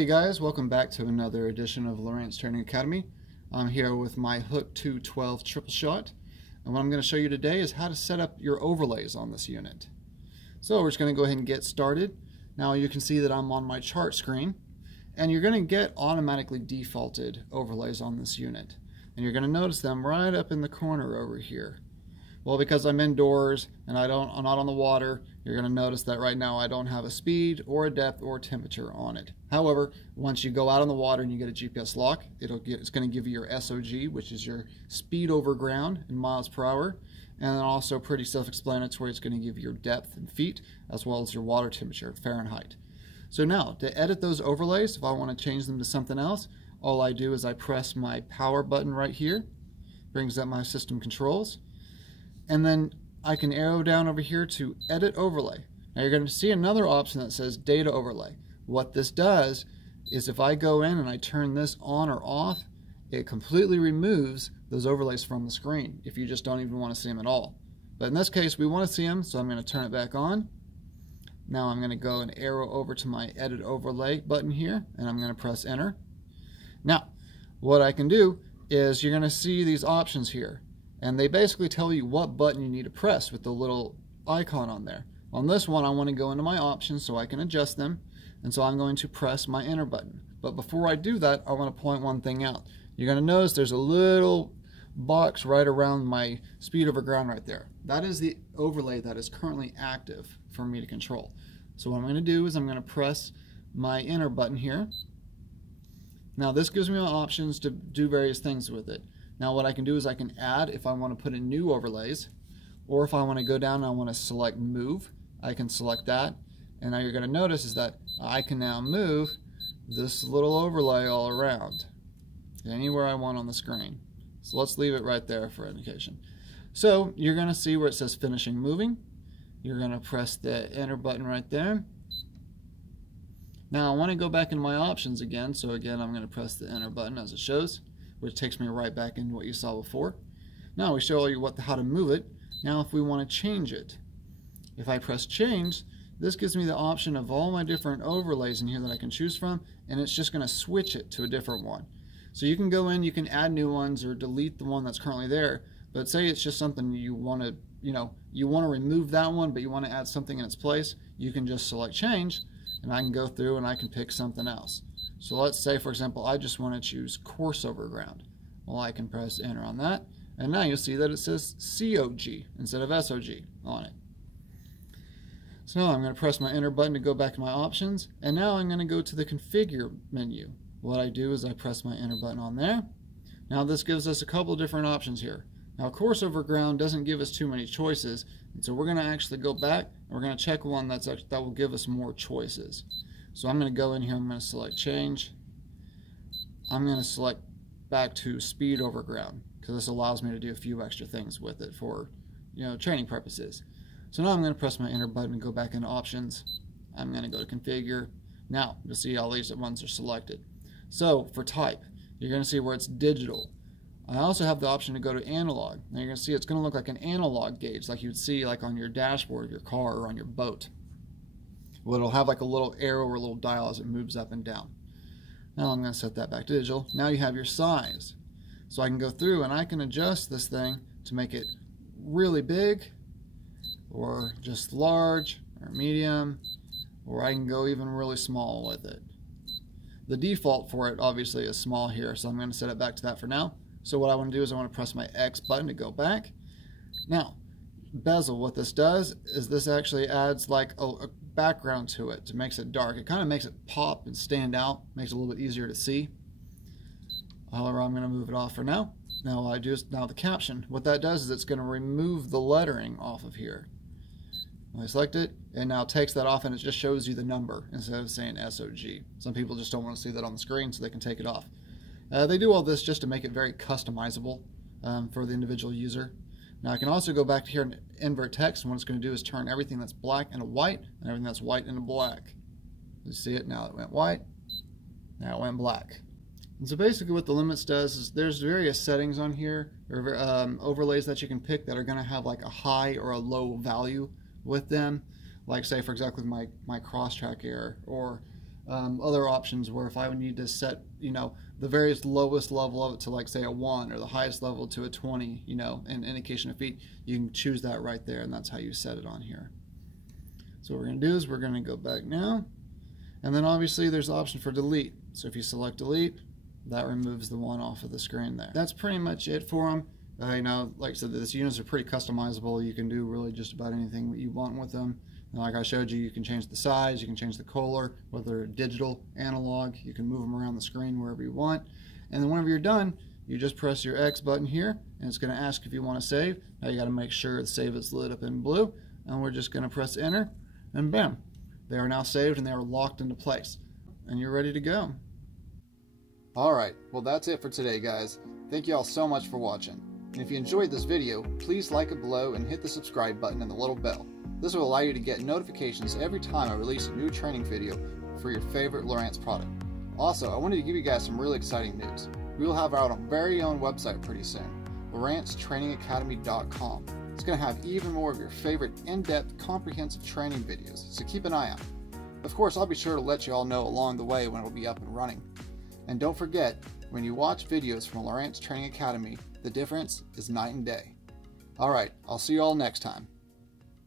Hey guys, welcome back to another edition of Lowrance Training Academy. I'm here with my Hook2 12 triple shot, and what I'm going to show you today is how to set up your overlays on this unit. So we're just going to go ahead and get started. Now you can see that I'm on my chart screen, and you're going to get automatically defaulted overlays on this unit, and you're going to notice them right up in the corner over here. Well, because I'm indoors and I'm not on the water, you're going to notice that right now I don't have a speed or a depth or temperature on it. However, once you go out on the water and you get a GPS lock, it's going to give you your SOG, which is your speed over ground in miles per hour, and then also pretty self-explanatory, it's going to give you your depth in feet as well as your water temperature, Fahrenheit. So now, to edit those overlays, if I want to change them to something else, all I do is I press my power button right here, brings up my system controls, and then I can arrow down over here to edit overlay. Now you're going to see another option that says data overlay. What this does is if I go in and I turn this on or off, it completely removes those overlays from the screen if you just don't even want to see them at all. But in this case we want to see them, so I'm going to turn it back on. Now I'm going to go and arrow over to my edit overlay button here, and I'm going to press enter. Now what I can do is you're going to see these options here, and they basically tell you what button you need to press with the little icon on there. On this one, I want to go into my options so I can adjust them, and so I'm going to press my enter button. But before I do that, I want to point one thing out. You're going to notice there's a little box right around my speed over ground right there. That is the overlay that is currently active for me to control. So what I'm going to do is I'm going to press my enter button here. Now this gives me options to do various things with it. Now what I can do is I can add if I want to put in new overlays, or if I want to go down and I want to select move, I can select that. And now you're going to notice is that I can now move this little overlay all around anywhere I want on the screen. So let's leave it right there for indication. So you're going to see where it says finishing moving. You're going to press the enter button right there. Now I want to go back into my options again, so again I'm going to press the enter button as it shows, which takes me right back into what you saw before. Now we show you how to move it. Now if we want to change it, if I press change, this gives me the option of all my different overlays in here that I can choose from, and it's just going to switch it to a different one. So you can go in, you can add new ones or delete the one that's currently there, but say it's just something you want to, you want to remove that one, but you want to add something in its place, you can just select change, and I can go through and I can pick something else. So let's say, for example, I just want to choose course over ground. Well, I can press enter on that, and now you'll see that it says COG instead of SOG on it. So now I'm going to press my enter button to go back to my options, and now I'm going to go to the configure menu. What I do is I press my enter button on there. Now this gives us a couple different options here. Now course over ground doesn't give us too many choices, and so we're going to actually go back and we're going to check one that will give us more choices. So I'm going to go in here, I'm going to select change. I'm going to select back to speed over ground because this allows me to do a few extra things with it for training purposes. So now I'm going to press my enter button and go back into options. I'm going to go to configure. Now you'll see all these ones are selected. So for type, you're going to see where it's digital. I also have the option to go to analog. Now you're going to see it's going to look like an analog gauge like you'd see like on your dashboard of your car or on your boat. Well, it'll have like a little arrow or a little dial as it moves up and down. Now I'm going to set that back to digital. Now you have your size. So I can go through and I can adjust this thing to make it really big, or just large, or medium, or I can go even really small with it. The default for it obviously is small here, so I'm going to set it back to that for now. So what I want to do is I want to press my X button to go back. Now, bezel, what this does is this actually adds like a background to it. It makes it dark. It kind of makes it pop and stand out, makes it a little bit easier to see. However, I'm going to move it off for now. Now what I do is now the caption. What that does is it's going to remove the lettering off of here. I select it, and now it takes that off and it just shows you the number instead of saying SOG. Some people just don't want to see that on the screen, so they can take it off. They do all this just to make it very customizable for the individual user. Now I can also go back here and invert text, and what it's going to do is turn everything that's black into white and everything that's white into black. You see it now, it went white, now it went black. And so basically what the limits does is there's various settings on here, or overlays that you can pick that are going to have like a high or a low value with them. Like say for example my cross track error, or other options where if I would need to set, the various lowest level of it to like say a 1 or the highest level to a 20, in indication of feet, you can choose that right there, and that's how you set it on here. So what we're going to do is we're going to go back now, and then obviously there's the option for delete. So if you select delete, that removes the one off of the screen there. That's pretty much it for them. Like I said, these units are pretty customizable. You can do really just about anything that you want with them. And like I showed you, you can change the size, you can change the color, whether digital, analog, you can move them around the screen wherever you want. And then whenever you're done, you just press your X button here, and it's going to ask if you want to save. Now you got to make sure the save is lit up in blue, and we're just going to press enter, and bam, they are now saved and they are locked into place, and you're ready to go. Alright, well that's it for today, guys. Thank you all so much for watching. And if you enjoyed this video, please like it below and hit the subscribe button and the little bell. This will allow you to get notifications every time I release a new training video for your favorite Lowrance product. Also, I wanted to give you guys some really exciting news. We will have our very own website pretty soon, LowranceTrainingAcademy.com. It's going to have even more of your favorite in-depth, comprehensive training videos, so keep an eye out. Of course, I'll be sure to let you all know along the way when it will be up and running. And don't forget, when you watch videos from Lowrance Training Academy, the difference is night and day. Alright, I'll see you all next time.